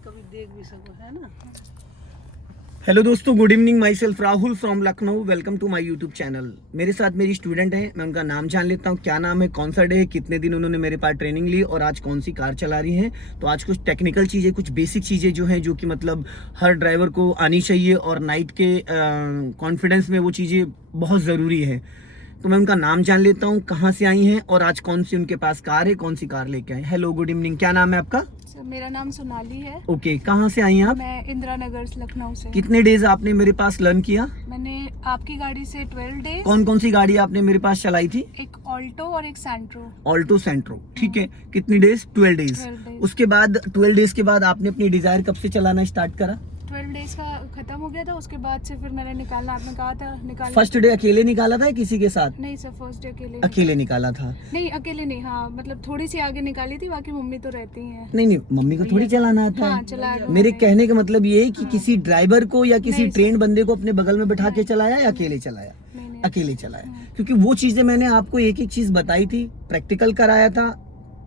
कभी देख भी सको, है ना। हेलो दोस्तों, good evening. Myself Rahul from Lucknow. Welcome to my YouTube channel. मेरे साथ मेरी स्टूडेंट है, मैं उनका नाम जान लेता हूँ। क्या नाम है, कौन सा डे है, कितने दिन उन्होंने मेरे पास ट्रेनिंग ली और आज कौन सी कार चला रही हैं। तो आज कुछ टेक्निकल चीज़ें, कुछ बेसिक चीज़ें जो हैं, जो कि मतलब हर ड्राइवर को आनी चाहिए और नाइट के कॉन्फिडेंस में वो चीज़ें बहुत ज़रूरी है। तो मैं उनका नाम जान लेता हूँ, कहाँ से आई हैं और आज कौन सी उनके पास कार है, कौन सी कार लेके आए। Hello, good evening. क्या नाम है आपका? सर मेरा नाम सोनाली है। ओके, कहाँ से आई हैं आप? मैं इंदिरा नगर लखनऊ से। कितने डेज आपने मेरे पास लर्न किया? मैंने आपकी गाड़ी से 12 डेज। कौन कौन सी गाड़ी आपने मेरे पास चलाई थी? एक ऑल्टो और एक सैंट्रो। ऑल्टो सेंट्रो, ठीक है। कितनी डेज? 12 डेज। 12 डेज। उसके बाद 12 डेज के बाद आपने अपनी डिजायर कब से चलाना स्टार्ट करा? 12 डेज का खत्म हो गया था, उसके बाद से फिर मैंने निकालना, आपने कहा था निकालना। फर्स्ट डे अकेले निकाला था या किसी के साथ? नहीं सर, फर्स्ट डे अकेले। अकेले निकाला था? नहीं अकेले नहीं, हाँ मतलब थोड़ी सी आगे निकाली थी, बाकी मम्मी तो रहती हैं। नहीं नहीं, मम्मी को थोड़ी चलाना आता हाँ है। चला। मेरे कहने का मतलब ये है कि किसी ड्राइवर को या किसी नहीं, ट्रेन बंदे को अपने बगल में बैठा के चलाया या अकेले चलाया? नहीं। अकेले चलाया। क्योंकि वो चीजें मैंने आपको एक एक चीज बताई थी, प्रैक्टिकल कराया था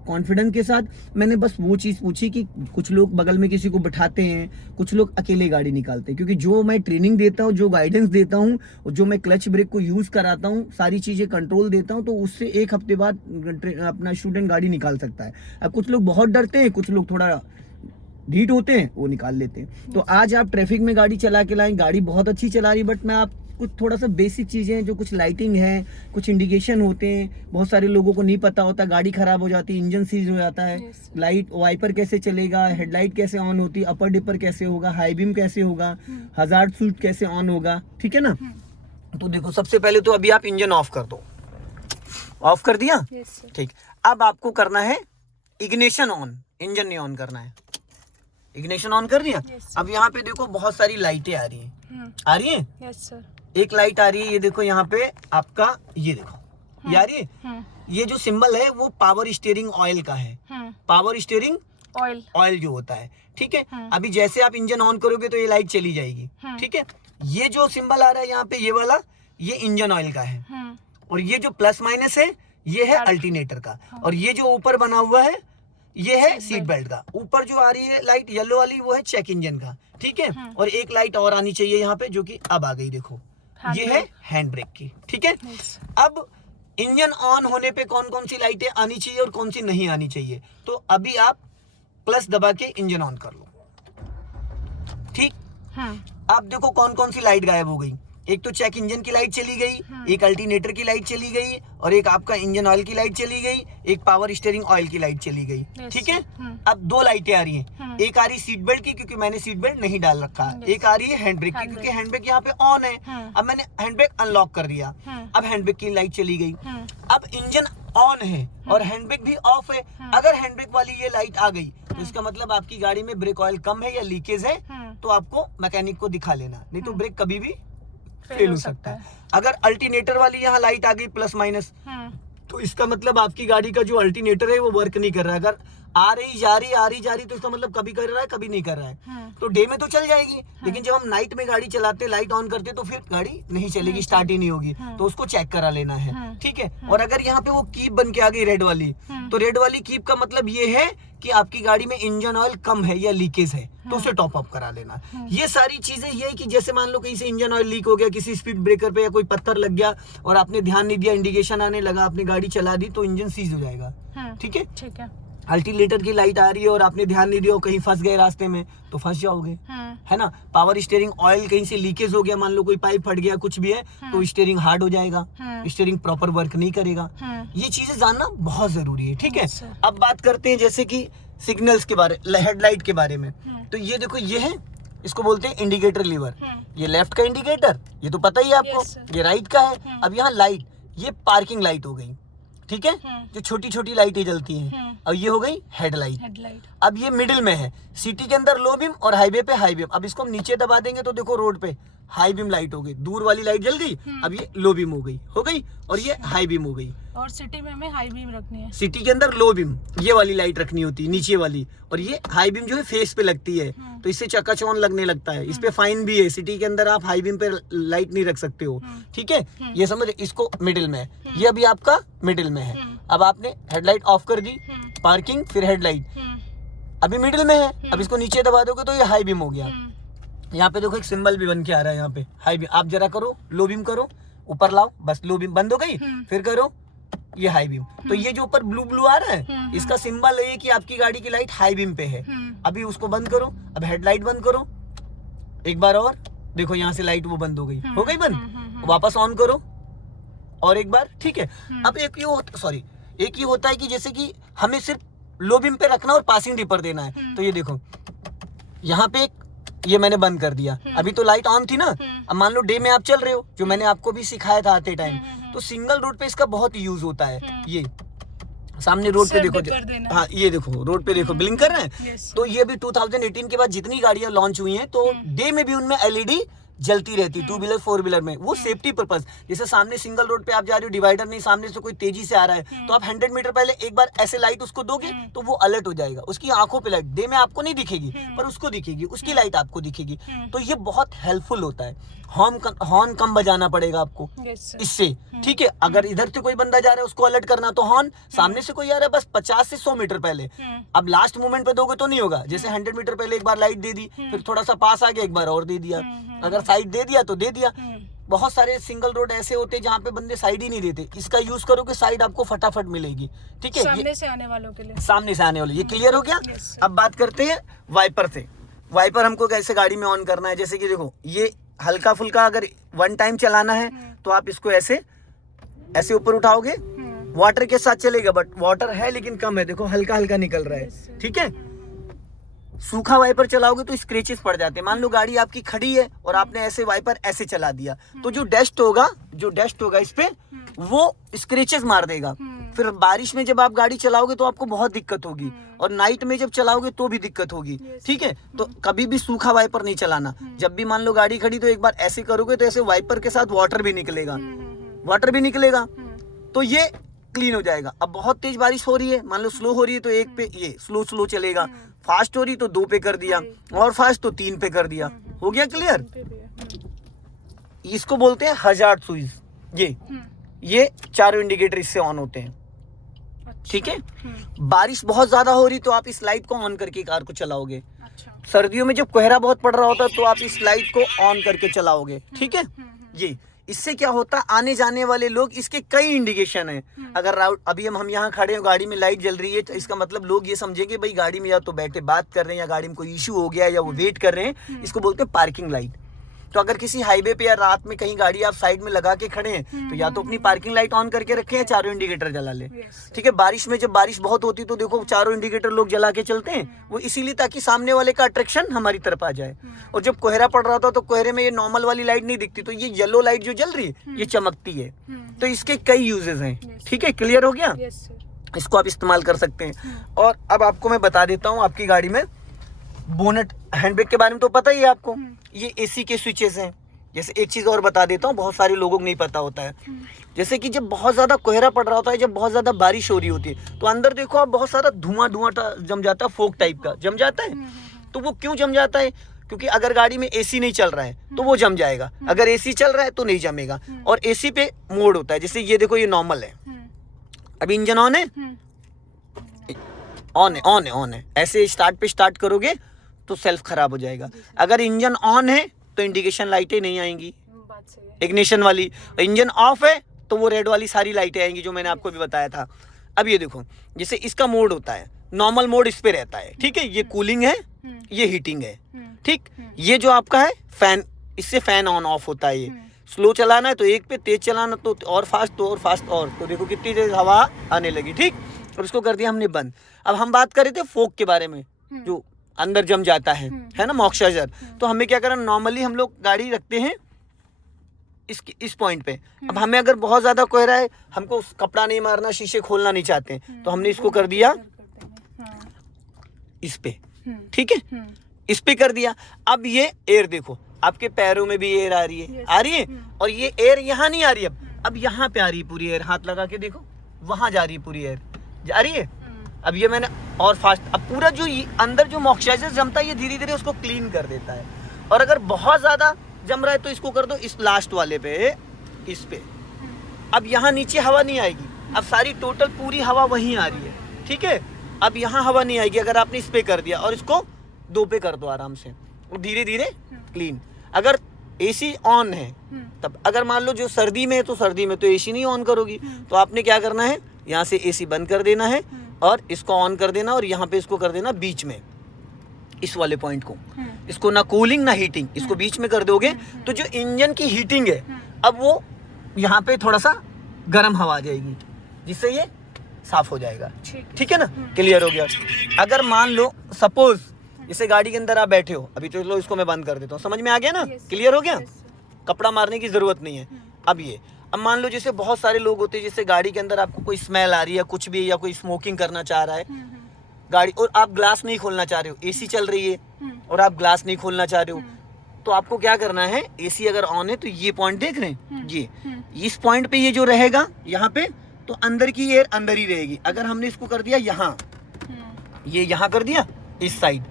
कॉन्फिडेंस के साथ। मैंने बस वो चीज़ पूछी कि कुछ लोग बगल में किसी को बिठाते हैं, कुछ लोग अकेले गाड़ी निकालते हैं। क्योंकि जो मैं ट्रेनिंग देता हूँ, जो गाइडेंस देता हूँ, जो मैं क्लच ब्रेक को यूज़ कराता हूँ, सारी चीज़ें कंट्रोल देता हूँ, तो उससे एक हफ्ते बाद अपना स्टूडेंट गाड़ी निकाल सकता है। अब कुछ लोग बहुत डरते हैं, कुछ लोग थोड़ा ढीठ होते हैं, वो निकाल लेते हैं। तो आज आप ट्रैफिक में गाड़ी चला के लाएं, गाड़ी बहुत अच्छी चला रही, बट मैं आप कुछ थोड़ा सा बेसिक चीज़ें हैं, जो कुछ लाइटिंग है, कुछ इंडिकेशन होते हैं, बहुत सारे लोगों को नहीं पता होता। गाड़ी खराब हो जाती है, इंजन सीज हो जाता है, लाइट वाइपर कैसे चलेगा, हेडलाइट कैसे ऑन होती है, अपर डिपर कैसे होगा, हाई बीम कैसे होगा, हजार्ड सूट कैसे ऑन होगा, ठीक है ना। तो देखो, सबसे पहले तो अभी आप इंजन ऑफ कर दो। ऑफ कर दिया? ठीक। अब आपको करना है इग्निशन ऑन, इंजन नहीं ऑन करना है। इग्निशन ऑन कर दिया? अब यहाँ पे देखो बहुत सारी लाइटें आ रही हैं। आ रही हैं? Yes sir. एक लाइट आ रही है, ये देखो यहाँ पे आपका, ये देखो ये आ रही है। ये जो सिंबल है वो पावर स्टीयरिंग ऑयल का है। पावर स्टीयरिंग ऑयल जो होता है, ठीक है। अभी जैसे आप इंजन ऑन करोगे तो ये लाइट चली जाएगी, ठीक है। ये जो सिंबल आ रहा है यहाँ पे, ये वाला, ये इंजन ऑयल का है। और ये जो प्लस माइनस है, ये है अल्टरनेटर का। और ये जो ऊपर बना हुआ है, ये है सीट बेल्ट का। ऊपर जो आ रही है लाइट येलो वाली, वो है चेक इंजन का, ठीक है। और एक लाइट और आनी चाहिए यहाँ पे, जो कि अब आ गई, देखो ये है हैंड ब्रेक की, ठीक है। अब इंजन ऑन होने पे कौन कौन सी लाइटें आनी चाहिए और कौन सी नहीं आनी चाहिए, तो अभी आप प्लस दबा के इंजन ऑन कर लो, ठीक। अब देखो कौन कौन सी लाइट गायब हो गई। एक तो चेक इंजन की लाइट चली गई, एक अल्टरनेटर की लाइट चली गई, और एक आपका इंजन ऑयल की लाइट चली गई, एक पावर स्टीयरिंग ऑयल की लाइट चली गई, ठीक है। अब दो लाइटें आ रही हैं। एक आ रही सीट बेल्ट की, क्योंकि मैंने सीट बेल्ट नहीं डाल रखा। एक आ रही है हैंड ब्रेक की, क्योंकि हैंड ब्रेक यहाँ पे ऑन है। अब मैंने हैंड ब्रेक अनलॉक कर दिया, अब हैंड ब्रेक की लाइट चली गई। अब इंजन ऑन है और हैंड ब्रेक भी ऑफ है। अगर हैंड ब्रेक वाली ये लाइट आ गई, तो इसका मतलब आपकी गाड़ी में ब्रेक ऑयल कम है या लीकेज है, तो आपको मैकेनिक को दिखा लेना, नहीं तो ब्रेक कभी भी फेल हो सकता है। अगर अल्टरनेटर वाली यहाँ लाइट आ गई प्लस माइनस, तो इसका मतलब आपकी गाड़ी का जो अल्टरनेटर है वो वर्क नहीं कर रहा है। अगर आ रही जा रही तो इसका मतलब कभी कर रहा है, कभी नहीं कर रहा है। तो डे में तो चल जाएगी, लेकिन जब हम नाइट में गाड़ी चलाते, लाइट ऑन करते, तो फिर गाड़ी नहीं चलेगी, स्टार्ट ही नहीं होगी। तो उसको चेक करा लेना है, ठीक है। और अगर यहाँ पे वो कीप बन के आ गई रेड वाली, तो रेड वाली कीप का मतलब ये है कि आपकी गाड़ी में इंजन ऑयल कम है या लीकेज है, तो उसे टॉप अप करा लेना। ये सारी चीजें ये है कि जैसे मान लो कहीं से इंजन ऑयल लीक हो गया, किसी स्पीड ब्रेकर पे या कोई पत्थर लग गया और आपने ध्यान नहीं दिया, इंडिकेशन आने लगा, आपने गाड़ी चला दी, तो इंजन सीज हो जाएगा, ठीक है। ठीक है। अल्टरनेटर की लाइट आ रही है और आपने ध्यान नहीं दिया, कहीं फंस गए रास्ते में, तो फंस जाओगे, है ना। पावर स्टीयरिंग ऑयल कहीं से लीकेज हो गया, मान लो कोई पाइप फट गया, कुछ भी है, तो स्टीयरिंग हार्ड हो जाएगा, स्टीयरिंग प्रॉपर वर्क नहीं करेगा। ये चीजें जानना बहुत जरूरी है, ठीक है। अब बात करते हैं जैसे कि सिग्नल्स के बारे, हेडलाइट के बारे में। तो ये देखो, ये है, इसको बोलते हैं इंडिकेटर लीवर। ये लेफ्ट का इंडिकेटर, ये तो पता ही है आपको। ये राइट का है। अब यहाँ लाइट, ये पार्किंग लाइट हो गई, ठीक है, जो छोटी छोटी लाइटें जलती हैं। और ये हो गई हेडलाइट। अब ये मिडिल में है, सिटी के अंदर लो बीम और हाईवे पे हाई बीम। अब इसको हम नीचे दबा देंगे तो देखो रोड पे हाई बीम लाइट हो गई, दूर वाली लाइट जल गई, अब ये लो बीम हो गई और ये हाई बीम हो गई। और सिटी में हमें हाई बीम रखनी है। सिटी के अंदर लो बीम, ये वाली लाइट रखनी होती है, नीचे वाली, और ये हाई बीम जो है फेस पे लगती है, तो इससे चकाचौंध लगने लगता है। इस पे फाइन भी है, सिटी के अंदर आप हाई बीम पे लाइट नहीं रख सकते हो, ठीक है। ये समझ, इसको मिडिल में है, ये अभी आपका मिडिल में है। अब आपने हेडलाइट ऑफ कर दी, पार्किंग, फिर हेडलाइट। अभी मिडिल में है, अब इसको नीचे दबा दोगे तो ये हाई बीम हो गया। यहाँ पे देखो एक सिंबल भी बन के आ रहा है यहाँ पे हाई बीम। आप जरा करो, लो बीम करो, ऊपर लाओ, बस लो बीम बंद हो गई। फिर करो ये हाई बीम, तो ये जो ऊपर ब्लू ब्लू आ रहा है इसका सिंबल है कि आपकी गाड़ी की लाइट हाई बीम पे है। अभी उसको बंद करो, अब हेडलाइट बंद करो एक बार और, देखो यहाँ से लाइट वो बंद हो गई बंद। वापस ऑन करो और एक बार, ठीक है। अब एक ये होता है कि जैसे कि हमें सिर्फ लो बीम पे रखना और पासिंग रिपर देना है। तो ये देखो यहाँ पे ये मैंने बंद कर दिया, अभी तो लाइट ऑन थी ना। अब मान लो डे में आप चल रहे हो, जो मैंने आपको भी सिखाया था आते टाइम, तो सिंगल रोड पे इसका बहुत यूज होता है। ये सामने रोड पे देखो, हाँ ये देखो रोड पे देखो ब्लिंक कर रहे हैं। तो ये भी 2018 के बाद जितनी गाड़ियां लॉन्च हुई हैं तो डे में भी उनमें एलईडी जलती रहती है, 2 व्हीलर 4 व्हीलर में। वो सेफ्टी पर्पस, जैसे सामने सिंगल रोड पे आप जा रहे हो, डिवाइडर नहीं, सामने से कोई तेजी से आ रहा है, तो आप 100 मीटर पहले एक बार ऐसे लाइट उसको दोगे तो वो अलर्ट हो जाएगा। उसकी आंखों पे लाइट डे में आपको नहीं दिखेगी पर उसको दिखेगी, उसकी लाइट आपको दिखेगी। तो ये बहुत हेल्पफुल होता है। हॉर्न कम बजाना पड़ेगा आपको इससे, ठीक है। अगर इधर से कोई बंदा जा रहा है उसको अलर्ट करना तो हॉर्न, सामने से कोई आ रहा है बस 50 से 100 मीटर पहले। अब लास्ट मोमेंट पे दोगे तो नहीं होगा, जैसे 100 मीटर पहले एक बार लाइट दे दी, फिर थोड़ा सा पास आ गया एक बार और दे दिया, अगर साइड दे दिया तो दे दिया। बहुत सारे सिंगल रोड ऐसे होते हैं जहाँ पे बंदे साइड ही नहीं देते, इसका यूज करोगे साइड आपको फटाफट मिलेगी, ठीक है। सामने से आने वालों के लिए, सामने से आने वाले, ये क्लियर हो गया। अब बात करते हैं वाइपर से। वाइपर हमको कैसे गाड़ी में ऑन करना है, जैसे कि देखो ये हल्का फुल्का अगर 1 टाइम चलाना है तो आप इसको ऐसे ऊपर उठाओगे, वाटर के साथ चलेगा, बट वाटर है लेकिन कम है, देखो हल्का हल्का निकल रहा है, ठीक है। सूखा वाइपर चलाओगे तो स्क्रैचेस पड़ जाते हैं। मान लो गाड़ी आपकी खड़ी है और आपने ऐसे वाइपर ऐसे चला दिया तो जो डस्ट होगा इस पे वो स्क्रैचेस मार देगा। फिर बारिश में जब आप गाड़ी चलाओगे तो आपको बहुत दिक्कत होगी, और नाइट में जब चलाओगे तो भी दिक्कत होगी, ठीक है। तो कभी भी सूखा वाइपर नहीं चलाना। जब भी मान लो गाड़ी खड़ी तो एक बार ऐसे करोगे तो ऐसे वाइपर के साथ वाटर भी निकलेगा तो ये क्लीन हो जाएगा। अब बहुत तेज बारिश हो रही है, मान लो स्लो हो रही है तो 1 पे ये स्लो चलेगा, फास्ट हो रही तो 2 पे कर दिया, और फास्ट तो 3 पे कर दिया, हो गया क्लियर। इसको बोलते हैं हजार्ड स्विच। ये चारों इंडिकेटर इससे ऑन होते हैं, ठीक है। बारिश बहुत ज्यादा हो रही तो आप इस लाइट को ऑन करके कार को चलाओगे। सर्दियों में जब कोहरा बहुत पड़ रहा होता है तो आप इस लाइट को ऑन करके चलाओगे, ठीक है। ये इससे क्या होता है, आने जाने वाले लोग, इसके कई इंडिकेशन है। अगर अभी हम यहाँ खड़े हैं, गाड़ी में लाइट जल रही है, तो इसका मतलब लोग ये समझेंगे भाई गाड़ी में या तो बैठे बात कर रहे हैं या गाड़ी में कोई इशू हो गया है या वो वेट कर रहे हैं, इसको बोलते हैं पार्किंग लाइट। तो अगर किसी हाईवे पे या रात में कहीं गाड़ी आप साइड में लगा के खड़े हैं तो या तो अपनी पार्किंग लाइट ऑन करके रखें या चारों इंडिकेटर जला ले, ठीक है। बारिश में जब बारिश बहुत होती तो देखो चारों इंडिकेटर लोग जला के चलते हैं, वो इसीलिए ताकि सामने वाले का अट्रैक्शन हमारी तरफ आ जाए। और जब कोहरा पड़ रहा था तो कोहरे में ये नॉर्मल वाली लाइट नहीं दिखती, तो ये येलो लाइट जो जल रही है ये चमकती है। तो इसके कई यूजेस हैं, ठीक है। क्लियर हो गया, इसको आप इस्तेमाल कर सकते हैं। और अब आपको मैं बता देता हूँ, आपकी गाड़ी में बोनेट हैंड ब्रेक के बारे में तो पता ही है आपको, ये एसी के स्विचेस हैं। जैसे एक चीज और बता देता हूँ, बहुत सारे लोगों को नहीं पता होता है, जैसे कि जब बहुत ज्यादा कोहरा पड़ रहा होता है, जब बहुत ज्यादा बारिश हो रही होती है तो अंदर देखो आप बहुत सारा धुआं जम जाता है, फोग टाइप का जम जाता है। तो वो क्यों जम जाता है, क्योंकि अगर गाड़ी में एसी नहीं चल रहा है तो वो जम जाएगा, अगर एसी चल रहा है तो नहीं जमेगा। और एसी पे मोड होता है, जैसे ये देखो ये नॉर्मल है, अभी इंजन ऑन है, ऑन है, ऐसे स्टार्ट करोगे तो सेल्फ खराब हो जाएगा। अगर इंजन ऑन है तो इंडिकेशन लाइटें नहीं आएंगी, इग्निशन वाली। इंजन ऑफ है तो वो रेड वाली सारी लाइटें आएंगी जो मैंने आपको भी बताया था। अब ये देखो, जैसे इसका मोड होता है, नॉर्मल मोड इस पे रहता है, ठीक है। ये कूलिंग है, ये हीटिंग है, ठीक। ये जो आपका है फैन, इससे फैन ऑन ऑफ होता है। ये स्लो चलाना है तो 1 पे, तेज चलाना तो और फास्ट, तो और फास्ट, और तो देखो कितनी तेज हवा आने लगी, ठीक। और इसको कर दिया हमने बंद। अब हम बात कर रहे थे फोग के बारे में, जो अंदर जम जाता है ना, मॉइस्चराइजर। तो हमें क्या करना, नॉर्मली हम लोग गाड़ी रखते हैं इस पॉइंट पे। अब हमें अगर बहुत ज्यादा कोहरा है, हमको कपड़ा नहीं मारना, शीशे खोलना नहीं चाहते, तो हमने इसको कर दिया इस पे, ठीक है, इस पे कर दिया। अब ये एयर देखो, आपके पैरों में भी एयर आ रही है, और ये एयर यहाँ नहीं आ रही, अब यहाँ पे आ रही है पूरी एयर। हाथ लगा के देखो, वहां जा रही है पूरी एयर, जा रही है। अब ये मैंने और फास्ट, अब पूरा जो अंदर जो मॉइस्चराइजर जमता है ये धीरे धीरे उसको क्लीन कर देता है। और अगर बहुत ज्यादा जम रहा है तो इसको कर दो इस लास्ट वाले पे, इस पे। अब यहाँ नीचे हवा नहीं आएगी, अब सारी टोटल पूरी हवा वहीं आ रही है, ठीक है। अब यहाँ हवा नहीं आएगी अगर आपने इस पे कर दिया, और इसको 2 पे कर दो आराम से, धीरे धीरे क्लीन। अगर एसी ऑन है तब, अगर मान लो जो सर्दी में है तो सर्दी में तो एसी नहीं ऑन करोगी, तो आपने क्या करना है, यहाँ से एसी बंद कर देना है और इसको ऑन कर देना, और यहाँ पे इसको कर देना बीच में, इस वाले पॉइंट को, इसको ना कूलिंग ना हीटिंग, इसको बीच में कर दोगे तो जो इंजन की हीटिंग है अब वो यहाँ पे थोड़ा सा गर्म हवा आ जाएगी, जिससे ये साफ हो जाएगा। ठीक है ना, क्लियर हो गया। अगर मान लो सपोज जैसे गाड़ी के अंदर आप बैठे हो, अभी तो लो इसको मैं बंद कर देता हूँ, समझ में आ गया ना, क्लियर हो गया, कपड़ा मारने की जरूरत नहीं है। अब मान लो जैसे बहुत सारे लोग होते हैं, जैसे गाड़ी के अंदर आपको कोई स्मेल आ रही है कुछ भी, या कोई स्मोकिंग करना चाह रहा है गाड़ी, और आप ग्लास नहीं खोलना चाह रहे हो, एसी चल रही है और आप ग्लास नहीं खोलना चाह रहे हो, तो आपको क्या करना है, एसी अगर ऑन है तो ये पॉइंट देख रहे हैं, ये इस पॉइंट पे ये जो रहेगा यहाँ पे, तो अंदर की एयर अंदर ही रहेगी। अगर हमने इसको कर दिया यहाँ, ये यहाँ कर दिया इस साइड,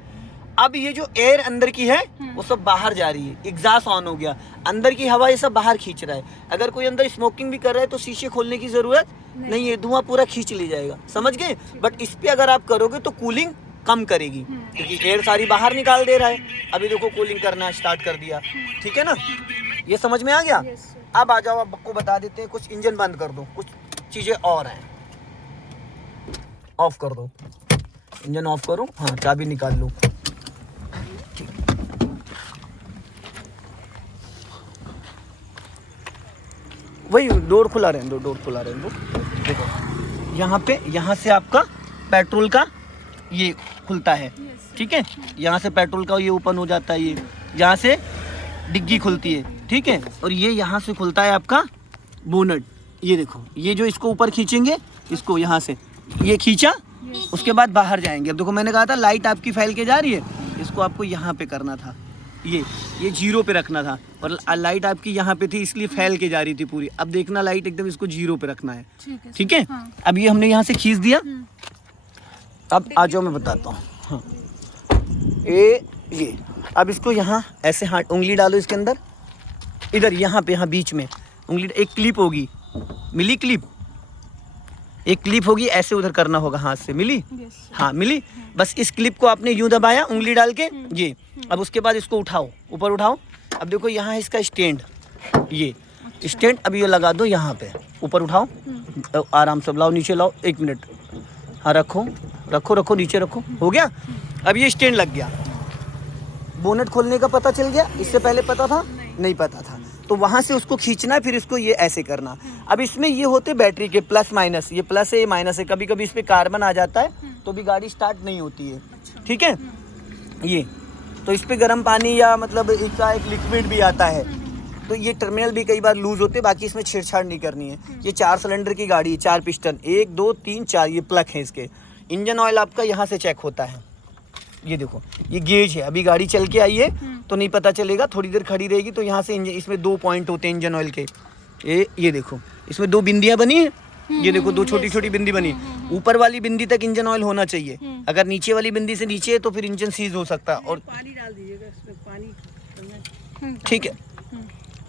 अब ये जो एयर अंदर की है वो सब बाहर जा रही है, एग्जॉस्ट ऑन हो गया, अंदर की हवा ये सब बाहर खींच रहा है। अगर कोई अंदर स्मोकिंग भी कर रहा है तो शीशे खोलने की जरूरत नहीं है, धुआं पूरा खींच ले जाएगा, समझ गए। बट इस पे अगर आप करोगे तो कूलिंग कम करेगी, क्योंकि एयर सारी बाहर निकाल दे रहा है। अभी देखो कूलिंग करना स्टार्ट कर दिया, ठीक है ना, ये समझ में आ गया। अब आ जाओ, अब आपको बता देते हैं, कुछ इंजन बंद कर दो, कुछ चीजें और हैं, ऑफ कर दो, इंजन ऑफ करो, हाँ चाबी निकाल लो, वही डोर खुला रहने दो, डोर खुला रहने दो। देखो यहाँ पे, यहाँ से आपका पेट्रोल का ये खुलता है, ठीक है, यहाँ से पेट्रोल का ये ओपन हो जाता है, ये यहाँ से डिग्गी खुलती है, ठीक है, और ये यहाँ से खुलता है आपका बोनट। ये देखो, ये जो इसको ऊपर खींचेंगे, इसको यहाँ से ये खींचा, उसके बाद बाहर जाएंगे। अब देखो मैंने कहा था लाइट आपकी फैल के जा रही है, इसको आपको यहाँ पे करना था, ये 0 पे रखना था, और लाइट आपकी यहाँ पे थी इसलिए फैल के जा रही थी पूरी। अब देखना लाइट एकदम इसको 0 पे रखना है, ठीक है। अब ये हमने यहाँ से खींच दिया। अब आ जाओ मैं बताता हूँ, हाँ ये अब इसको यहाँ ऐसे हाथ उंगली डालो इसके अंदर, इधर यहाँ पे, यहाँ बीच में उंगली, एक क्लिप होगी, मिली क्लिप, एक क्लिप होगी, ऐसे उधर करना होगा हाथ से, मिली, हाँ मिली। बस इस क्लिप को आपने यूं दबाया उंगली डाल के, ये। अब उसके बाद इसको उठाओ, ऊपर उठाओ। अब देखो यहाँ है इसका स्टैंड, ये स्टैंड, अब ये लगा दो यहाँ पे, ऊपर उठाओ, आराम से लाओ, नीचे लाओ, 1 मिनट, हाँ रखो रखो रखो, नीचे रखो, हो गया। अब ये स्टैंड लग गया, बोनट खोलने का पता चल गया, इससे पहले पता था नहीं पता था, तो वहाँ से उसको खींचना, फिर इसको ये ऐसे करना। अब इसमें ये होते बैटरी के प्लस माइनस, ये प्लस है ये माइनस है, कभी कभी इस पे कार्बन आ जाता है तो भी गाड़ी स्टार्ट नहीं होती है, ठीक है। ये तो इस पे गर्म पानी या मतलब इसका एक लिक्विड भी आता है, तो ये टर्मिनल भी कई बार लूज होते हैं, बाकी इसमें छेड़छाड़ नहीं करनी है। ये 4 सिलेंडर की गाड़ी है, 4 पिस्टन, 1 2 3 4, ये प्लग है इसके। इंजन ऑयल आपका यहाँ से चेक होता है, ये देखो ये गेज है, अभी गाड़ी चल के आई है तो नहीं पता चलेगा, थोड़ी देर खड़ी रहेगी तो यहाँ से इसमें 2 पॉइंट होते हैं इंजन ऑयल के, ये देखो इसमें 2 बिंदियाँ बनी है, ये देखो 2 छोटी छोटी बिंदी बनी, ऊपर वाली बिंदी तक इंजन ऑयल होना चाहिए, अगर नीचे वाली बिंदी से नीचे है तो फिर इंजन सीज हो सकता है। और पानी डाल दीजिएगा इसमें, पानी, ठीक है,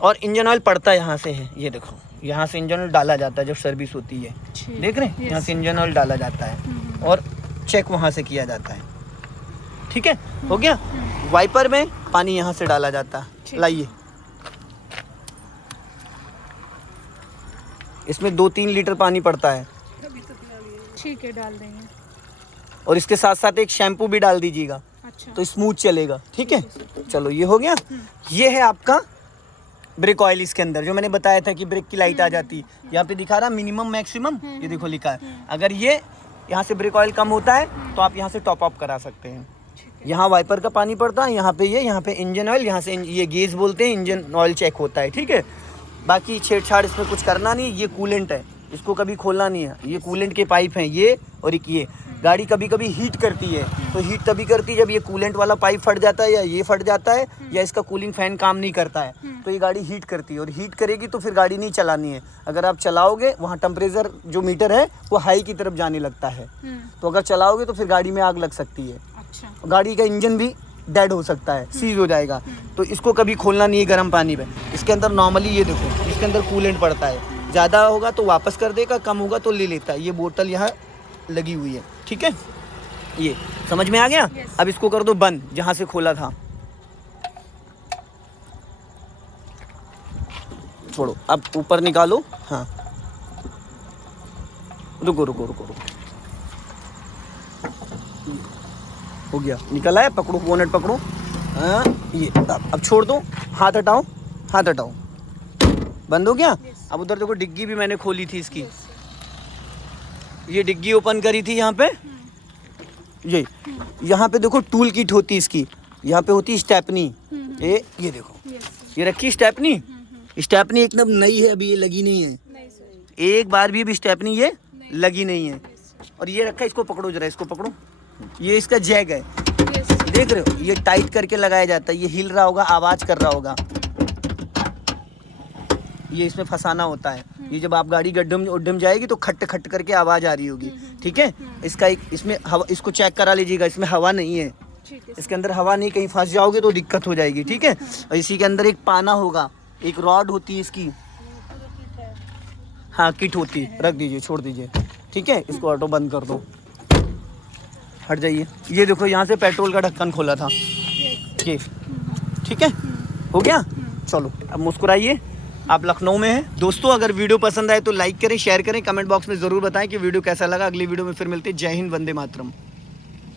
और इंजन ऑयल पड़ता है यहाँ से है, ये देखो यहाँ से इंजन ऑयल डाला जाता है जब सर्विस होती है, देख रहे हैं, यहाँ से इंजन ऑयल डाला जाता है और चेक वहाँ से किया जाता है, ठीक है, हो गया। वाइपर में पानी यहाँ से डाला जाता है, लाइए, इसमें 2-3 लीटर पानी पड़ता है, ठीक है, डाल देंगे, और इसके साथ साथ एक शैम्पू भी डाल दीजिएगा, अच्छा, तो स्मूथ चलेगा, ठीक है। चलो ये हो गया। ये है आपका ब्रेक ऑयल, इसके अंदर जो मैंने बताया था कि ब्रेक की लाइट आ जाती है, यहाँ पे दिखा रहा मिनिमम मैक्सिमम, ये देखो लिखा है। अगर ये यहाँ से ब्रेक ऑयल कम होता है तो आप यहाँ से टॉप अप करा सकते हैं। यहाँ वाइपर का पानी पड़ता है, यहाँ पे ये, यहाँ पे इंजन ऑयल, यहाँ से ये गेज बोलते हैं, इंजन ऑयल चेक होता है, ठीक है। बाकी छेड़छाड़ इसमें कुछ करना नहीं। ये कूलेंट है, इसको कभी खोलना नहीं है, ये कूलेंट के पाइप हैं ये, और एक ये गाड़ी कभी कभी हीट करती है, तो हीट तभी करती है जब ये कूलेंट वाला पाइप फट जाता है या ये फट जाता है या इसका कूलिंग फैन काम नहीं करता है, तो ये गाड़ी हीट करती है, और हीट करेगी तो फिर गाड़ी नहीं चलानी है। अगर आप चलाओगे वहाँ टेम्परेचर जो मीटर है वो हाई की तरफ जाने लगता है, तो अगर चलाओगे तो फिर गाड़ी में आग लग सकती है, गाड़ी का इंजन भी डेड हो सकता है, सीज हो जाएगा। तो इसको कभी खोलना नहीं है गर्म पानी में। इसके अंदर नॉर्मली ये देखो, इसके अंदर कूलेंट पड़ता है, ज़्यादा होगा तो वापस कर देगा, कम होगा तो ले लेता है। ये बोतल यहाँ लगी हुई है, ठीक है। ये समझ में आ गया। Yes. अब इसको कर दो बंद जहाँ से खोला था। छोड़ो, अब ऊपर निकालो। हाँ रुको रुको रुको रुको, हो गया, निकल आया। पकड़ो बोनट पकड़ो। हाँ ये अब छोड़ दो, हाथ हटाओ, हाथ हटाओ, बंद हो गया। Yes. अब उधर देखो डिग्गी भी मैंने खोली थी इसकी। ये डिग्गी ओपन करी थी यहाँ पे। ये यहाँ पे देखो टूल किट होती है इसकी, यहाँ पे होती है स्टेपनी। ये देखो, ये रखी स्टेपनी। स्टेपनी एकदम नई है, अभी ये लगी नहीं है, नहीं सर। एक बार भी अभी स्टेपनी ये लगी नहीं है। और ये रखा है, इसको पकड़ो जरा, इसको पकड़ो। ये इसका जैग है, देख रहे हो, ये टाइट करके लगाया जाता है। ये हिल रहा होगा, आवाज कर रहा होगा, ये इसमें फंसाना होता है। ये जब आप गाड़ी गड्ढे में उड्ढे में जाएगी तो खट खट करके आवाज आ रही होगी, ठीक है। इसका एक इसमें हवा, इसको चेक करा लीजिएगा, इसमें हवा नहीं है, ठीक है। इसके अंदर हवा नहीं, कहीं फंस जाओगे तो दिक्कत हो जाएगी, ठीक है। और इसी के अंदर एक पाना होगा, एक रॉड होती है इसकी। हाँ किट होती है, रख दीजिए, छोड़ दीजिए, ठीक है। इसको ऑटो बंद कर दो, हट जाइए। ये देखो यहाँ से पेट्रोल का ढक्कन खोला था ये, ठीक है, हो गया। चलो अब मुस्कुराइए, आप लखनऊ में हैं। दोस्तों अगर वीडियो पसंद आए तो लाइक करें, शेयर करें, कमेंट बॉक्स में ज़रूर बताएं कि वीडियो कैसा लगा। अगली वीडियो में फिर मिलते हैं। जय हिंद, वंदे मातरम।